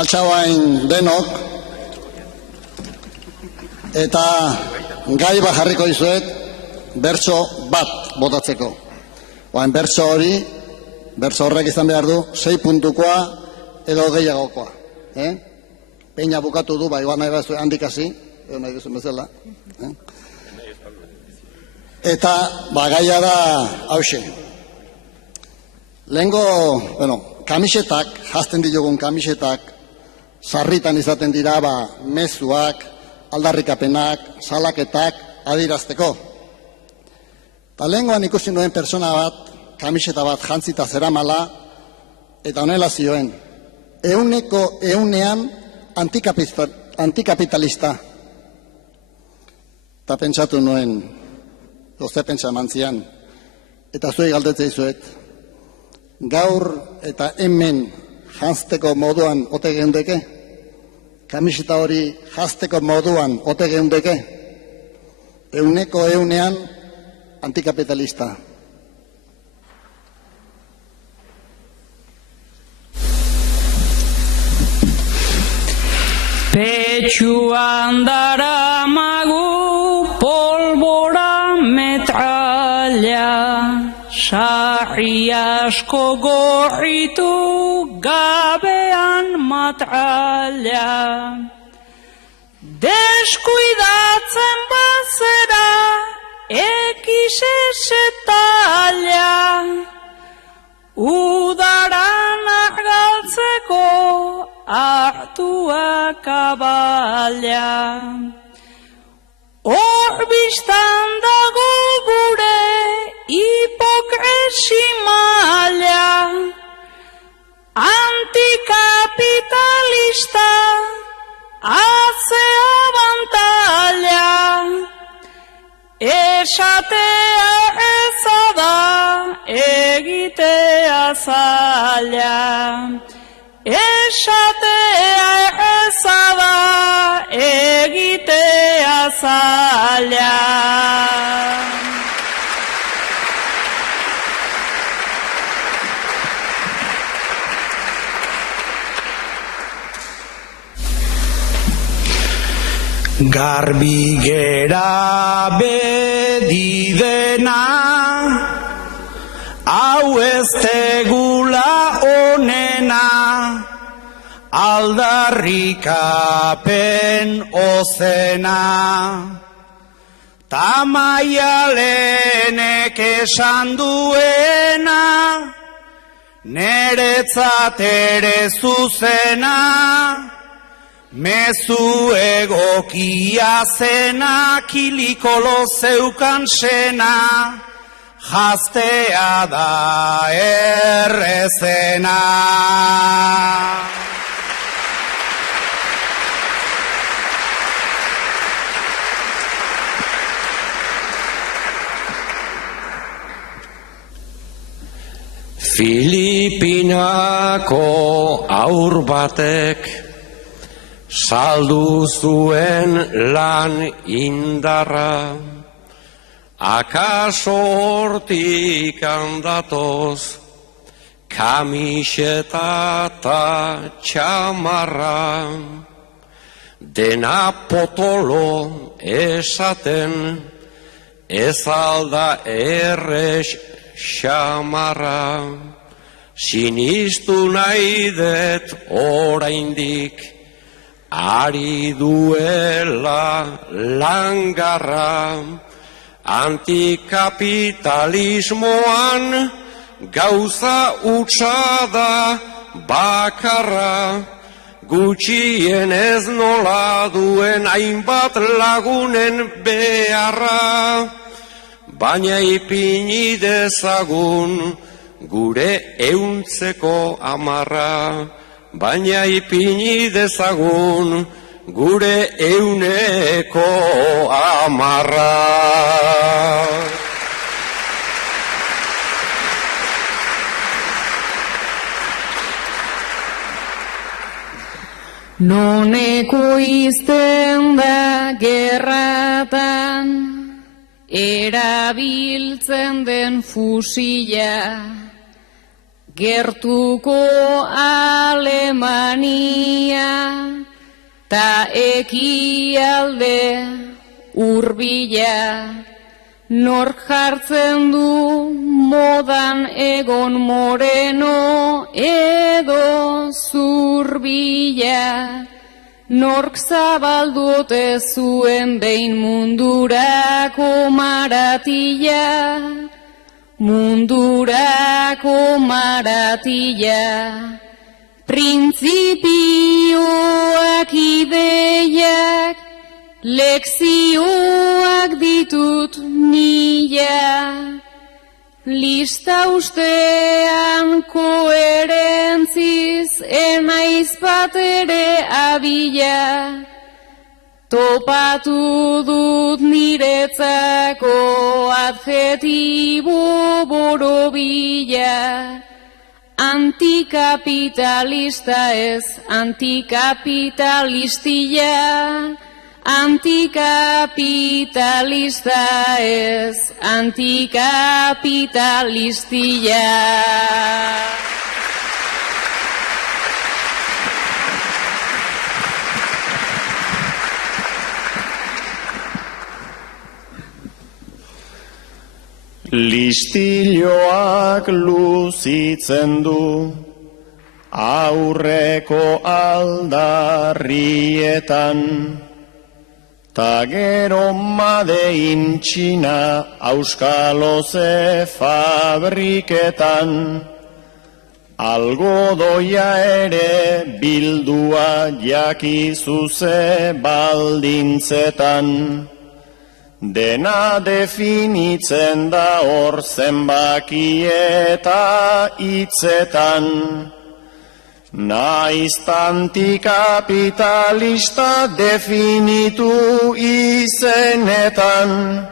altxabain denok, eta gai bat jarriko dizuet, bertso bat botatzeko. Oain bertso horrek izan behar du, 6 puntukoa edo gehiagokoa. Peina bukatu du, igual nahi bat handik hasi, edo nahi duzun bezala. Eta gaia da hause. Lehengo, kamisetak, jazten ditugun kamisetak, sarritan izaten dira, mezuak, aldarrikapenak, salaketak, adirazteko. Eta lehengoan ikusi nuen persona bat, kamiseta bat jantzita zeramala, eta honela zioen, 100% antikapitalista. Eta pentsatu nuen, ze pentsa eman zian, eta zuei galdetzea izuet, gaur eta hemen jantzteko moduan ote geundeke? Kamiseta hori jantzteko moduan ote geundeke? 100% antikapitalista. Petxuan daramagu polbora metralla, sarri asko gorritu gabean matralla. Deskuidatzen bazera ekisesetalia, udaran argaltzeko hartua kabalia. Hor biztan dago gure hipokresimalia, antikapitalista atzea bantalia. Esatea ezada, egitea zaila. Esatea ezada, egitea zaila. Garbi gera bedi dena, hau ez tegula onena, aldarrikapen ozena. Tamaialenek esan duena, neretzat ere zuzena, mezu egokia zena, kilikolo zeukan sena, jaztea da errezena. Filipinako aur batek saldu zuen lan indarra, akaso hortik handatoz kamiseta eta txamarra, dena potolo esaten ez alda errex xamarra. Sinistu nahi det oraindik ari duela langarra, antikapitalismoan gauza utza da bakarra, gutxien ez nola duen hainbat lagunen beharra, baina ipini dezagun gure ehuntzeko hamarra, baina ipini dezagun gure ehuneko hamarra. Noneko izten da gerratan, erabiltzen den fusila, gertuko Alemania, ta ekialde hurbila, nork jartzen du modan Egon Moreno edo Zurbila, nork zabaldute zuen behin mundurako maratila, mundurako maratila. Printzipioak ideiak, lekzioak ditut nila, lista ustean koherentziz enaiz bat ere abila, topatu dut niretzako adjetibo borobila, antikapitalista ez antikapitalistia, antikapitalista ez antikapitalistia. Listiloak luzitzen du aurreko aldarrietan, ta gero Madein Txina auskaloze fabriketan, algodoia ere bildua jakizuze baldintzetan, dena definitzen da hor zenbaki eta hitzetan. Naiz antikapitalista definitu izenetan,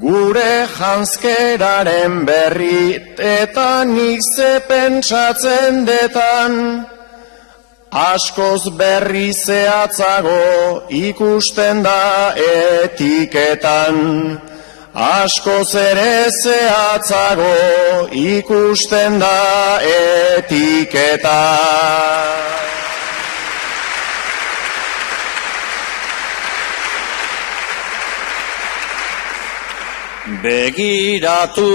gure janskeraren berritetan ikze pentsatzen detan, askoz berri zehatzago ikusten da etiketan, askoz ere zehatzago ikusten da etiketan. Begiratu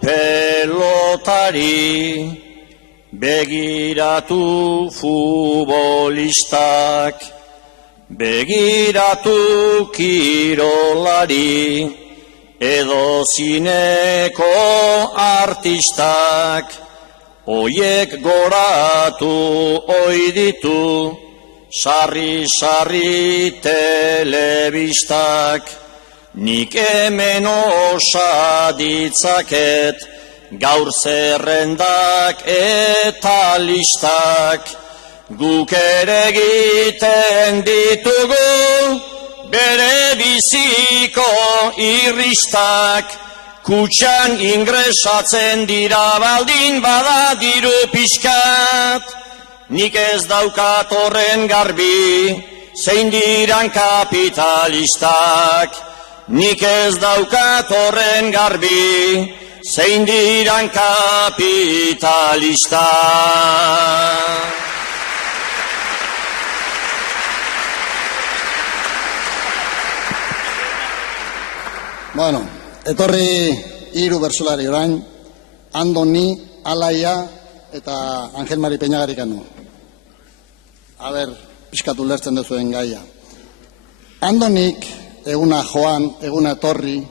pelotari, begiratu futbolistak, begiratu kirolari, edo zineko artistak, oiek goratu oiditu, sarri-sarri telebistak, nik hemen osa ditzaket, gaur zerrendak eta listak, guk ere egiten ditugu, bere biziko irristak, kutxan ingresatzen dira baldin bada diru pixkat, nik ez daukat horren garbi, zein diran kapitalistak, nik ez daukat horren garbi, zein diran kapitalistak. Bueno, etorri hiru bertsolari orain, Andoni, Alaia eta Angel Mari Peñagarikanu. A ber, pixkatu lertzen duzuen gaia. Andonik, eguna joan, eguna etorri,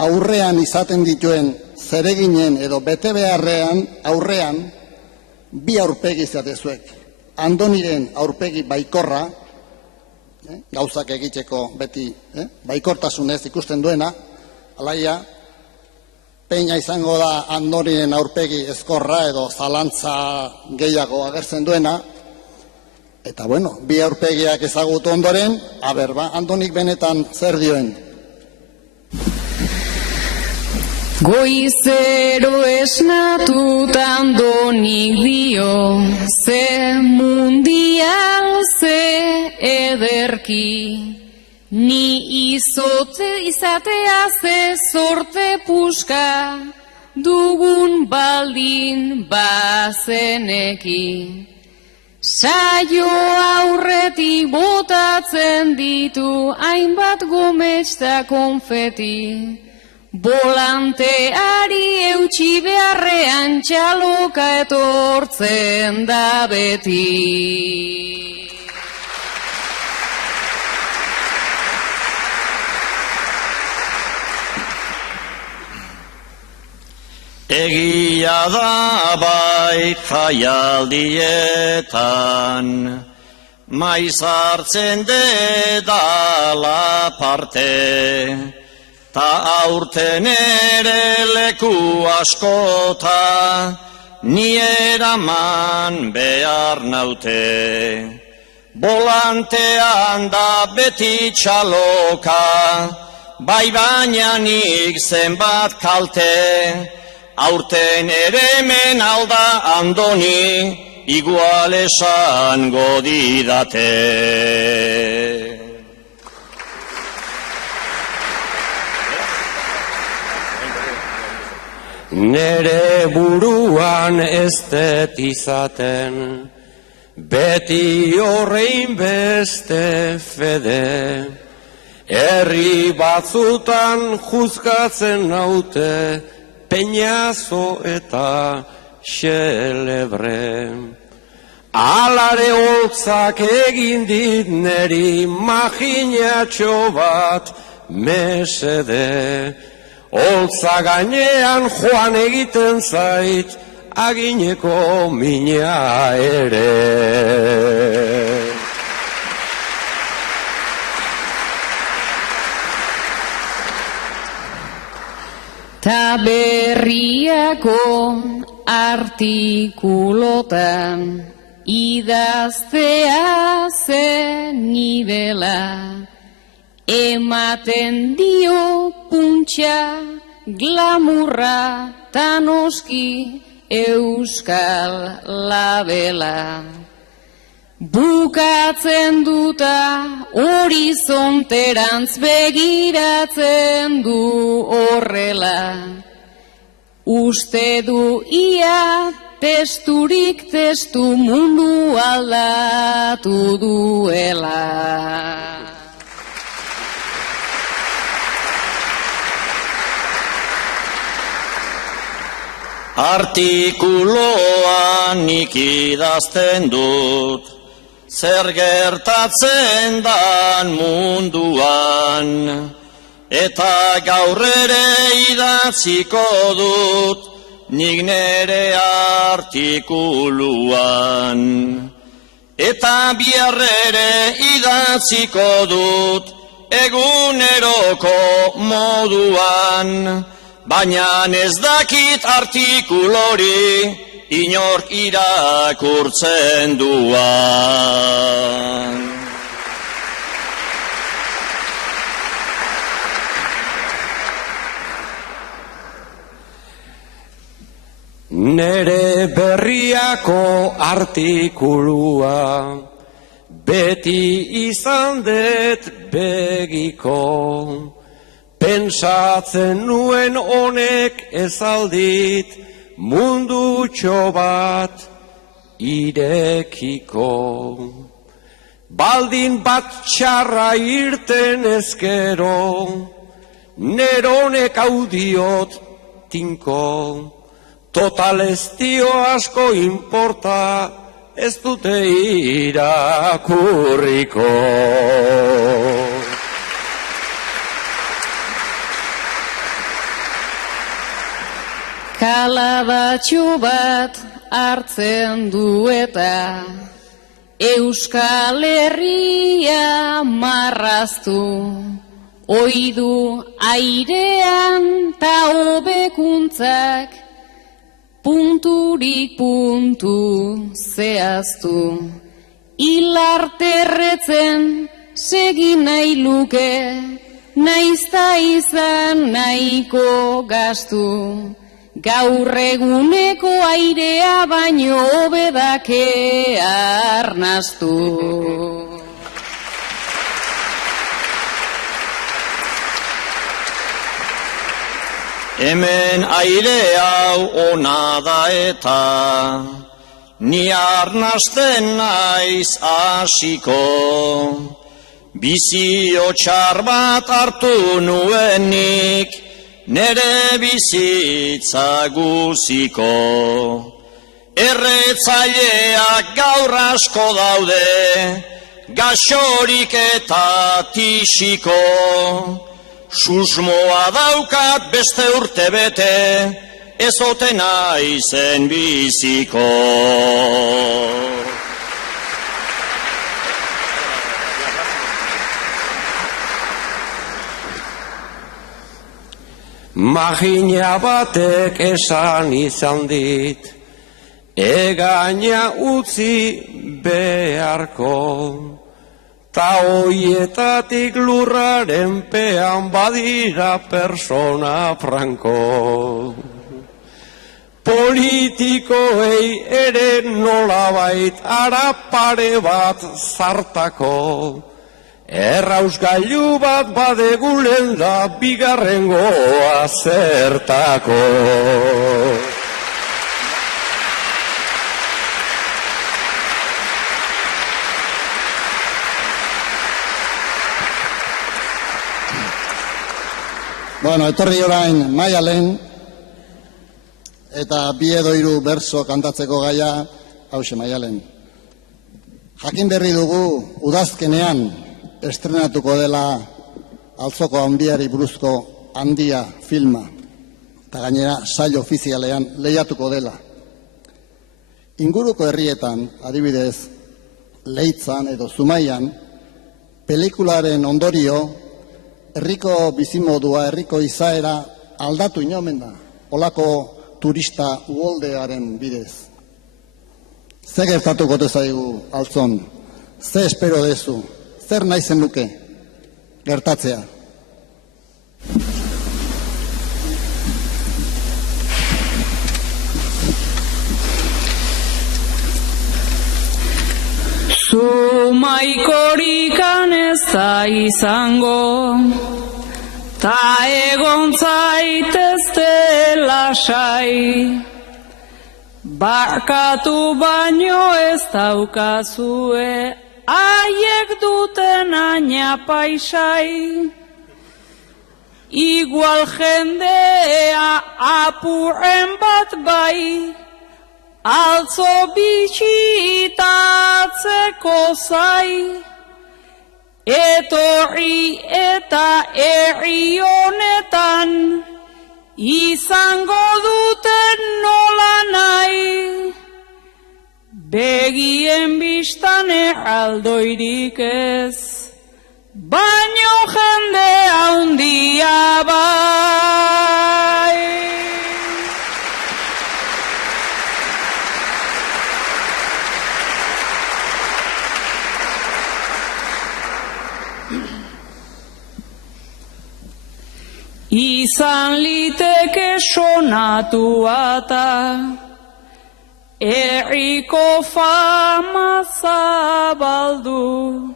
aurrean izaten dituen zereginen edo bete beharrean aurrean bi aurpegi izatezuek. Andoniren aurpegi baikorra, gauzak egiteko beti baikortasunez ikusten duena, Alaia, Peña izango da Andoniren aurpegi ezkorra edo zalantza gehiago agertzen duena, eta bueno, bi aurpegiak ezagutu ondoren, aber ba, Andonik benetan zer dioen? Goizero esnatuta Andonik dio, ze mundial, ze ederki, ni izote izatea ze sorte puska, dugun baldin bazeneki. Saio aurretik botatzen ditu hainbat gometsta konfeti, volanteari eutxi beharrean txaloka etortzen da beti. Egia da bai jaialdietan, maiz hartzen dedala parte, ta aurten ere leku askota, ni eraman behar naute. Volantean da beti txaloka, bai baina nik zenbat kalte, aurten ere hemen alda Andoni, igual esango didate. Nere buruan ez dut izaten, beti horrein beste fede, herri batzutan juzgatzen naute, peñazo eta xelebre. Alare holtzak egin dit neri majinatxo bat mesede, holtza gainean joan egiten zait, agineko mina ere. Ta berriako artikulotan idaztea zen nibela, ematen dio puntxa glamurra ta noski euskal labela. Bukatzen duta horizonterantz begiratzen du horrela, uste du ia testurik testu mundu aldatu duela. Artikuloan nik idazten dut, zer gertatzen dan munduan, eta gaur ere idatziko dut, nik nere artikuluan. Eta bihar ere idatziko dut, eguneroko moduan, baina ez dakit artikulori, inork irakurtzen duan. Nere berriako artikulua, beti izan dut begiko, pentsatzen nuen honek ezaldit, mundutxo bat irekiko. Baldin bat txarra irten ezkero, neronek audiot tinko, total ez dio asko importa, ez dute irakurriko. Kalabatxo bat hartzen du eta Euskal Herria marraztu, oidu airean ta hobekuntzak punturik puntu zehaztu. Hilarterretzen segin nahi luke, naizta izan nahiko gastu. Gaur eguneko airea baino hobedake arnastu. Hemen aire hau ona da eta ni arnasten naiz hasiko. Bizio txar bat hartu nuenik nere bizitza guziko. Erretzaileak gaur asko daude, gaxorik eta tixiko. Susmoa daukat beste urte bete, ez ote naizen biziko. Magina batek esan izan dit, egaina utzi beharko, ta hoietatik lurraren pean badira persona franko. Politikoei ere nolabait ara pare bat zartako, errausgailu bat badegulen da bigarrengoa zertako. Bueno, etorri orain Maialen, eta bi edo hiru bertso kantatzeko gaia, hauxe Maialen. Jakin berri dugu udazkenean estrenatuko dela Altzoko Handiari buruzko Handia filma, eta gainera saio ofizialean lehiatuko dela. Inguruko herrietan, adibidez, Leitzan edo Zumaian, pelikularen ondorio, herriko bizimodua, herriko izaera aldatu inomen da, olako turista uholdearen bidez. Ze gertatuko zaigu Altzon? Ze espero dezu? Zer nahi zenuke gertatzea? Zumaikorikan ez da izango, ta egon zaitezte lasai, barkatu baino ez daukazue, haiek duten aina paisai. Igual jendea apurren bat bai, altzo bitxitatzeko zai. Etorri eta herri honetan, izango duten nola nahi. Begien bistan erraldoirik ez, baino jende handia bai. Izan liteke sonatua ta herriko fama zabaldu.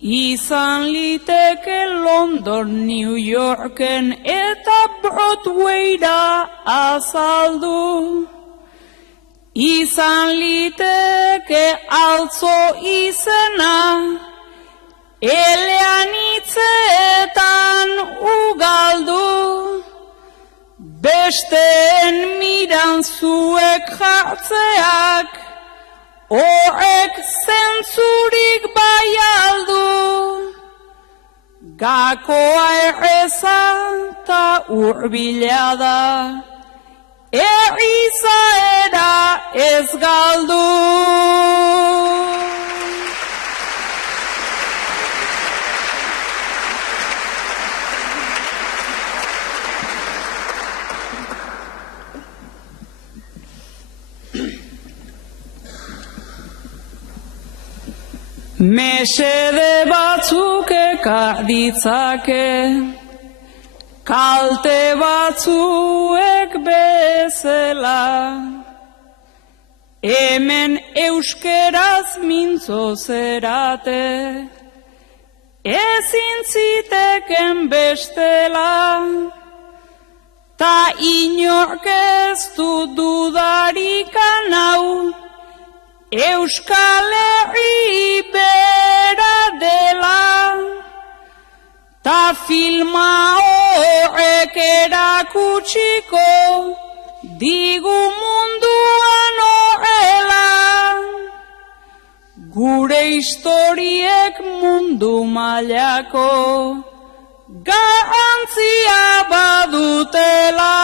Izan liteke London, New Yorken eta Broadwayra azaldu. Izan liteke altzo izena, eleanitzetan ugaldu. Besteen miran zuek jartzeak, horrek zentzurik bai aldu. Gakoa erreza ta urbila da, errizaera ez galdu. Mesede batzuk ekar ditzake, kalte batzuek bezala. Hemen euskeraz mintzo zerate, ezin ziteken bestela. ta inork ez du dudarikan hau, Euskal Herri bera dela, ta filma horrek erakutsiko digu munduan horrela. Gure historiek mundu mailako garrantzia badutela.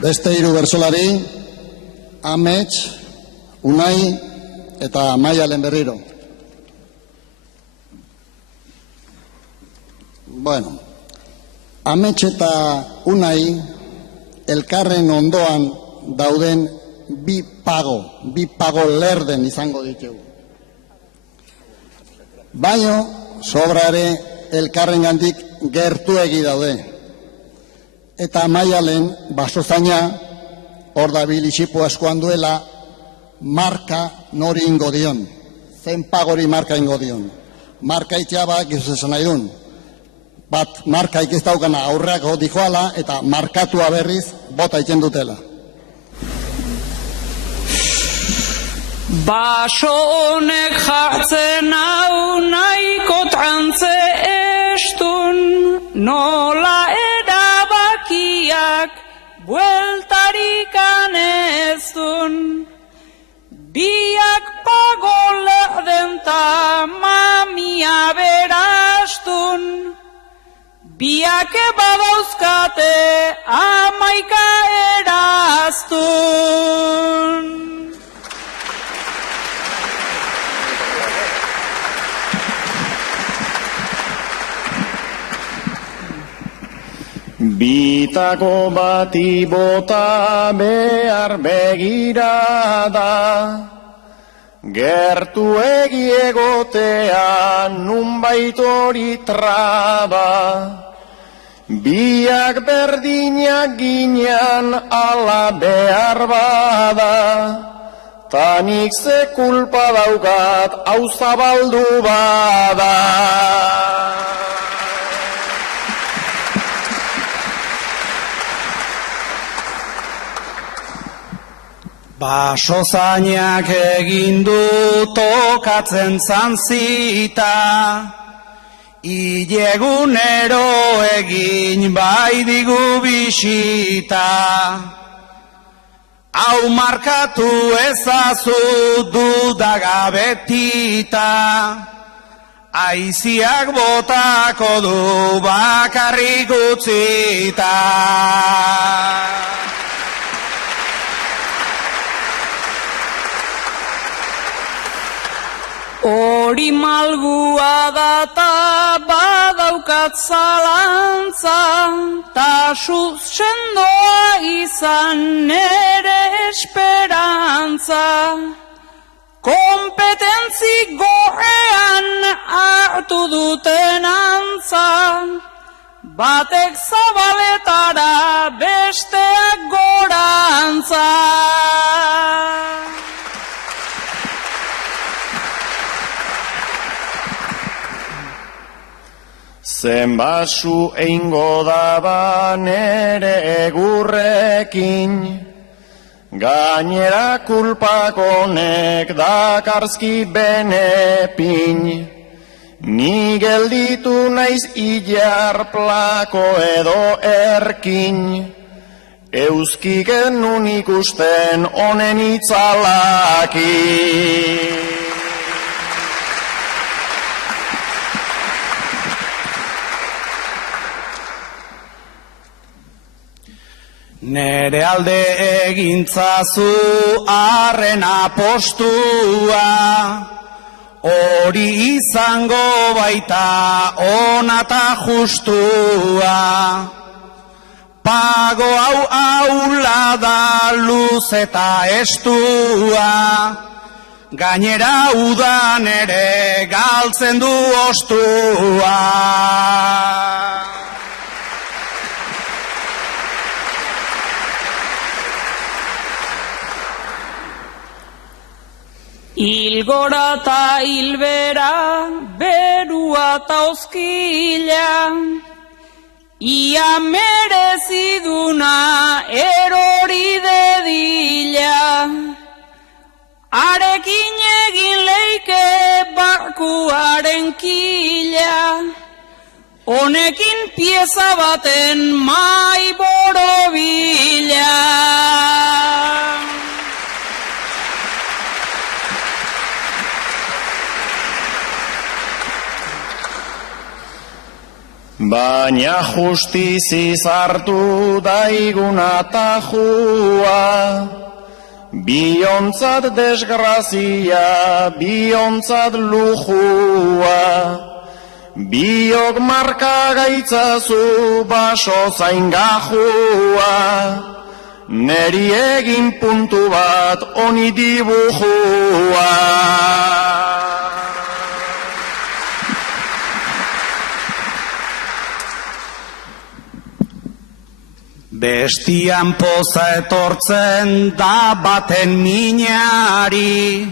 Beste hiru bertsolari, Amets, Unai eta Maialen Berriro. Bueno, Amets eta Unai elkarren ondoan dauden bi pago lerden izango ditugu. Baino, sobra ere elkarrengandik gertuegi daude. Eta Maialen basozaina, hor dabil isipo askoan duela, marka nori ingo dion. Zen pagori marka ingo dion. Marka itxaba gizu esan nahi dun. Bat marka ikiz daukana aurreako dijoala eta markatua berriz bota itzen dutela. Baso honek jartzen hau nahiko trantze estun, nola erabakiak bueltarik anezun. Biak pago lerden ta mamia berastun, biak badauzkate 11 eraztun. Bitako bati bota behar begirada, gertu egiegotea nunbait hori traba. Biak berdinak ginean ala behar bada, tanik ze kulpa daukat hau zabaldu bada. Basozainak egin du tokatzen zantzita, ilegunero egin bai digu bisita. Hau markatu ezazu dudagabetita, aiziak botako du bakarrik utzita. Hori malgua data badaukat zalantza, ta sendoa izan nere esperantza. Kompetentzi gorrean hartu duten antza, batek zabaletara besteak gorantza. Zenbasu eingo daba nere egurrekin, gainera kulpakonek dakarzki benepin. Ni gelditu naiz ilar plako edo erkin, euski genuen ikusten honen itzalakin. Nere alde egintzazu arren apostua, hori izango baita ona ta justua. Pago hau aula da luz eta estua, gainera udan ere galtzen du ostua. Hilgora ta hilbera, berua ta oskila, ia mereziduna erori dedila, arekin egin leike barkuaren kila, honekin pieza baten mai borobila. Baina justiziz hartu daiguna tajua, biontzat desgrazia, biontzat lujua, biok marka gaitzazu baso zain gajua, neri egin puntu bat oni dibujua. Bestian poza etortzen da baten minari,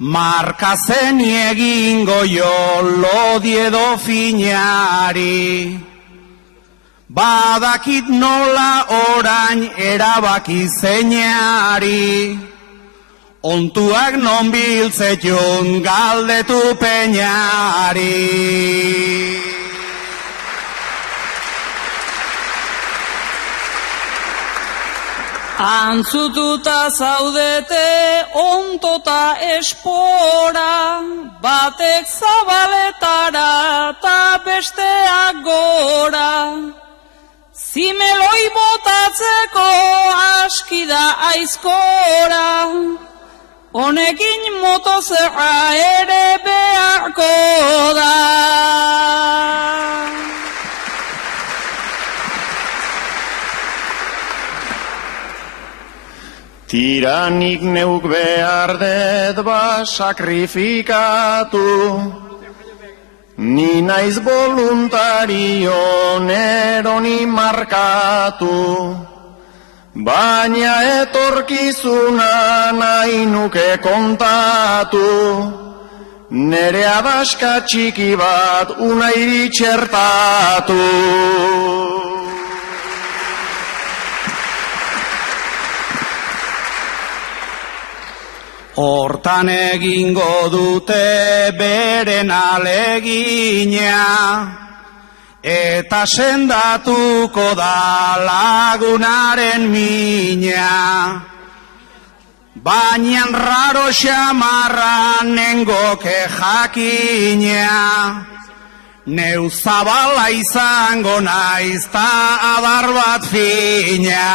marka zen egingo jo lodi edo finari. Badakit nola orain erabaki zeinari, ontuak non biltzetun galdetu peinari. Antzututa zaudete ontota espora, batek zabaletara ta besteak gora. Zimeloi botatzeko aski da aizkora, honekin motozerra ere beharko da. Tiranik neuk behar dut sakrifikatu, ni naiz voluntario neroni markatu, baina etorkizuna nahi nuke kontatu, nere adaska txiki bat unairi txertatu. Hortan egingo dute beren alegina, eta sendatuko da lagunaren mina. Baina raro xamarra nengoke jakina, neu zabala izango naiz ta adar bat fina.